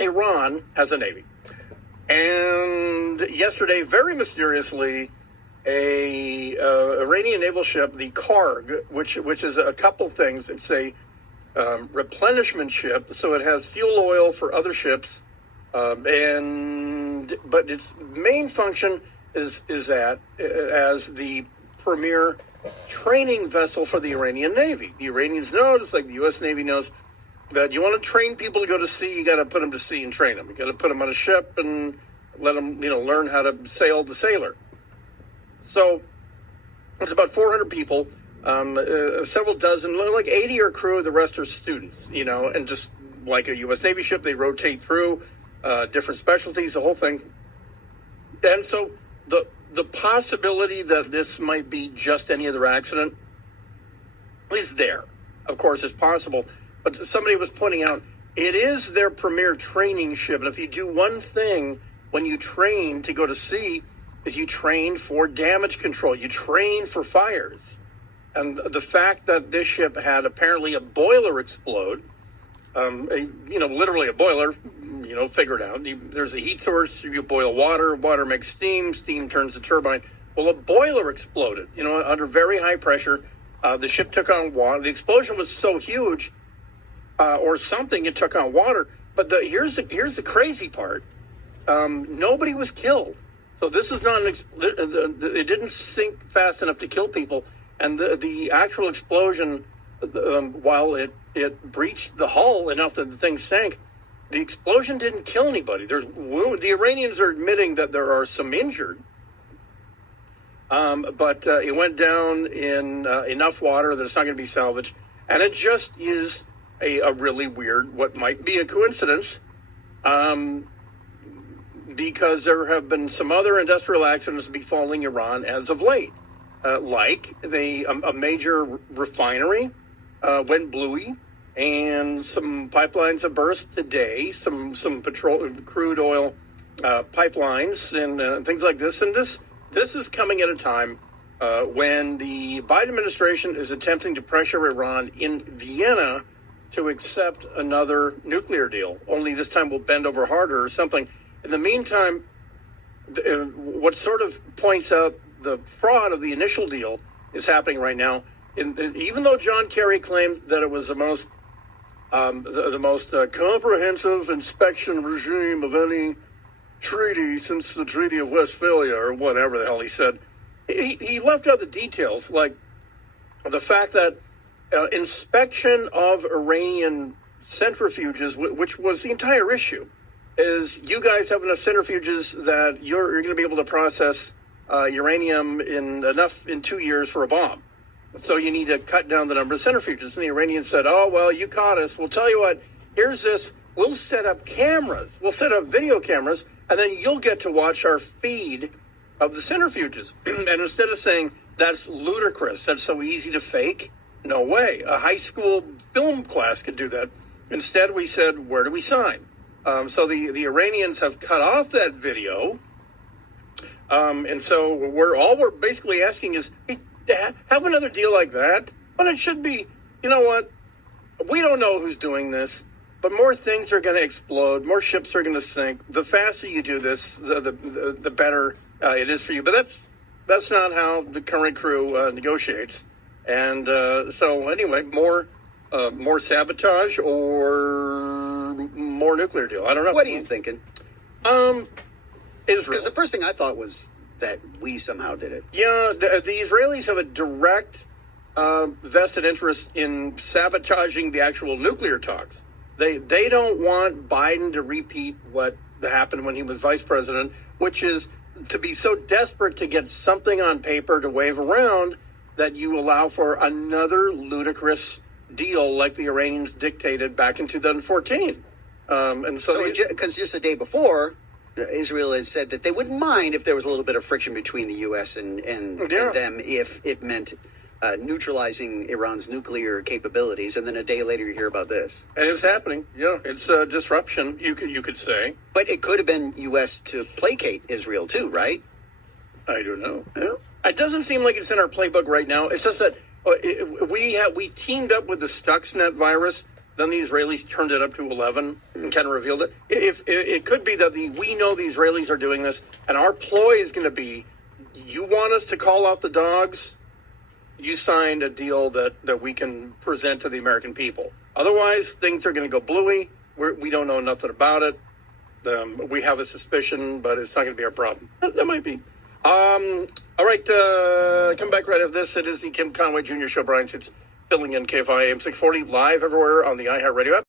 Iran has a navy. And yesterday, very mysteriously, a Iranian naval ship, the Karg, which is a couple things. It's a replenishment ship, so it has fuel oil for other ships, but its main function is as the premier training vessel for the Iranian Navy. The Iranians know, just like the U.S. Navy knows, that you want to train people to go to sea, you got to put them to sea and train them. You got to put them on a ship and let them, learn how to sail the sailor. So it's about 400 people, several dozen, like 80 are crew, the rest are students, and just like a U.S. Navy ship, they rotate through different specialties, the whole thing. And so the possibility that this might be just any other accident is there. Of course, it's possible. But somebody was pointing out, it is their premier training ship. And if you do one thing when you train to go to sea, is you train for damage control. You train for fires. And the fact that this ship had apparently a boiler explode, literally a boiler, figured out. There's a heat source. You boil water. Water makes steam. Steam turns the turbine. Well, a boiler exploded, under very high pressure. The ship took on water. The explosion was so huge, or something, it took on water. But here's the crazy part. Nobody was killed. So this is not it didn't sink fast enough to kill people. And the actual explosion, while it breached the hull enough that the thing sank, the explosion didn't kill anybody. The Iranians are admitting that there are some injured. But it went down in enough water that it's not going to be salvaged. And it just is a really weird, what might be a coincidence, because there have been some other industrial accidents befalling Iran as of late. Like a major refinery went bluey, and some pipelines have burst today, some crude oil pipelines and things like this. And this is coming at a time when the Biden administration is attempting to pressure Iran in Vienna to accept another nuclear deal. Only this time we'll bend over harder or something. In the meantime, what sort of points out the fraud of the initial deal is happening right now. Even though John Kerry claimed that it was the most comprehensive inspection regime of any treaty since the Treaty of Westphalia, or whatever the hell he said, he left out the details, like the fact that inspection of Iranian centrifuges, which was the entire issue, is you guys have enough centrifuges that you're going to be able to process uranium in 2 years for a bomb. So you need to cut down the number of centrifuges. And the Iranians said, oh, well, you caught us. We'll tell you what, here's this. We'll set up cameras. We'll set up video cameras, and then you'll get to watch our feed of the centrifuges. And instead of saying, that's ludicrous, that's so easy to fake, no way. A high school film class could do that. Instead, we said, where do we sign? So the Iranians have cut off that video. And so we're basically asking is, hey, have another deal like that. But it should be, you know what? We don't know who's doing this, but more things are going to explode. More ships are going to sink. The faster you do this, the better it is for you. But that's not how the current crew negotiates. And so anyway, more sabotage or more nuclear deal. I don't know. What are you thinking? Israel. Because the first thing I thought was that we somehow did it. Yeah, the Israelis have a direct vested interest in sabotaging the actual nuclear talks. They don't want Biden to repeat what happened when he was vice president, which is to be so desperate to get something on paper to wave around that you allow for another ludicrous deal like the Iranians dictated back in 2014. And so because just the day before, Israel had said that they wouldn't mind if there was a little bit of friction between the U.S. and them if it meant neutralizing Iran's nuclear capabilities. And then a day later, you hear about this. And it's happening. Yeah, it's a disruption, you could say. But it could have been U.S. to placate Israel, too, right? I don't know. Yeah. It doesn't seem like it's in our playbook right now. It's just that we teamed up with the Stuxnet virus then the Israelis turned it up to 11 and kind of revealed it. If it could be that we know the Israelis are doing this, and our ploy is going to be, you want us to call out the dogs, you signed a deal that we can present to the American people. Otherwise, things are going to go bluey. We don't know nothing about it. We have a suspicion, but it's not going to be our problem. That might be. All right, come back right after this. It is the Kim Conway Jr. Show. Bryan Suits filling in KFI AM 640 live everywhere on the iHeartRadio app.